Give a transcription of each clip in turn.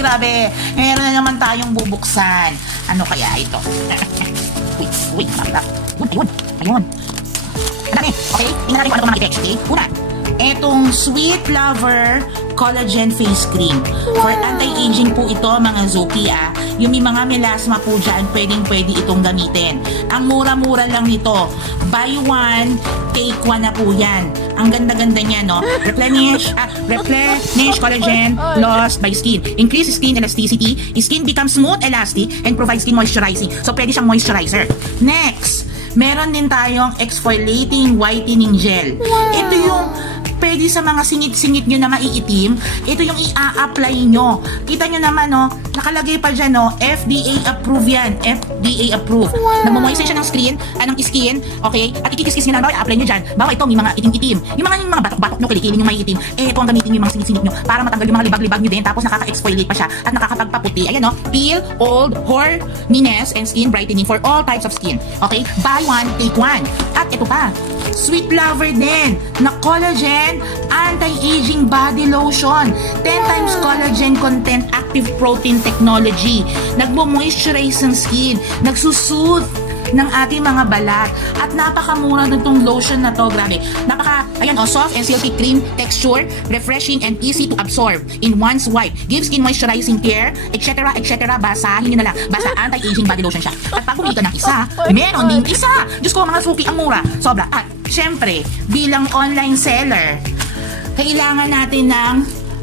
grabe. Meron na naman tayong bubuksan. Ano kaya ito? Wait, marami. Ayun. Madami. Okay, tingnan natin kung ano makikita. Okay, una. Etong Sweet Lover Collagen Face Cream. For anti-aging po ito, mga Zuki, Yung may mga melasma po dyan, pwede itong gamitin. Ang mura-mura lang nito. Buy one, take one na po yan. Ang ganda-ganda niya, no? Replenish collagen lost by skin. Increase skin elasticity. Skin becomes smooth, elastic, and provides skin moisturizing. So, pwede siyang moisturizer. Next, meron din tayong exfoliating whitening gel. Ito yung pwede sa mga singit-singit nyo na maiitim. Ito yung i-a-apply nyo. Kita nyo naman, no? Nakalagay pa dyan, no? FDA approved yan. FDA approved. Nagmamoisturize siya ng skin, okay? At ikikis-kis nyo na, i-apply nyo dyan. Bawa ito, may mga itim-itim. Yung mga batok-batok nyo, kilikilin yung maiitim. Ito ang gamitin nyo yung mga singit-singit nyo para matanggal yung mga libag-libag nyo din. Tapos nakaka-exfoliate pa siya at nakakapagpaputi. Ayan, no? Peel, old, horniness, and skin brightening for all types of skin. Okay? Buy one, take one. At ito pa, Sweet Lover din na collagen anti-aging body lotion. 10 times collagen content active protein technology. Nagmo-moisturize ng skin, nagsusooth ng ating mga balat. At napakamura nitong lotion na to, grabe. Soft and silky cream texture, refreshing and easy to absorb in one swipe. Gives skin moisturizing care, etc. Basahin nyo na lang. Basta anti-aging body lotion siya. At pag kumita ng isa, meron din isa. Diyos ko, mga Suki, ang mura. Sobra. At syempre, bilang online seller, kailangan natin ng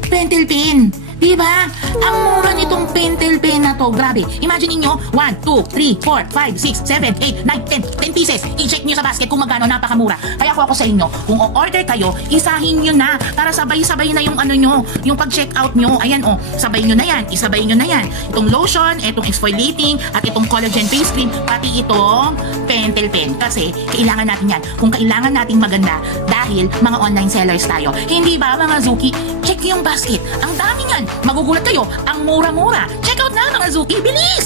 pentel pen. Diba? Ang mura nitong pentel pen na to. Grabe. Imagine niyo 1, 2, 3, 4, 5, 6, 7, 8, 9, 10 pieces. I-check niyo sa basket kung magkano, napakamura. Kaya ako sa inyo, kung o-order kayo, isahin niyo na para sabay-sabay na yung ano nyo, yung pag-check out nyo. Ayan, sabay nyo na yan. Isabay nyo na yan. Itong lotion, itong exfoliating, at itong collagen face cream, pati itong pentel pen. Kasi kailangan natin yan. Kung kailangan natin maganda dahil mga online sellers tayo. Hindi ba, mga Zuki? Check yung basket. Ang dami yan. Magugulat kayo, ang mura-mura. Check out na, mga Zuki. Bilis!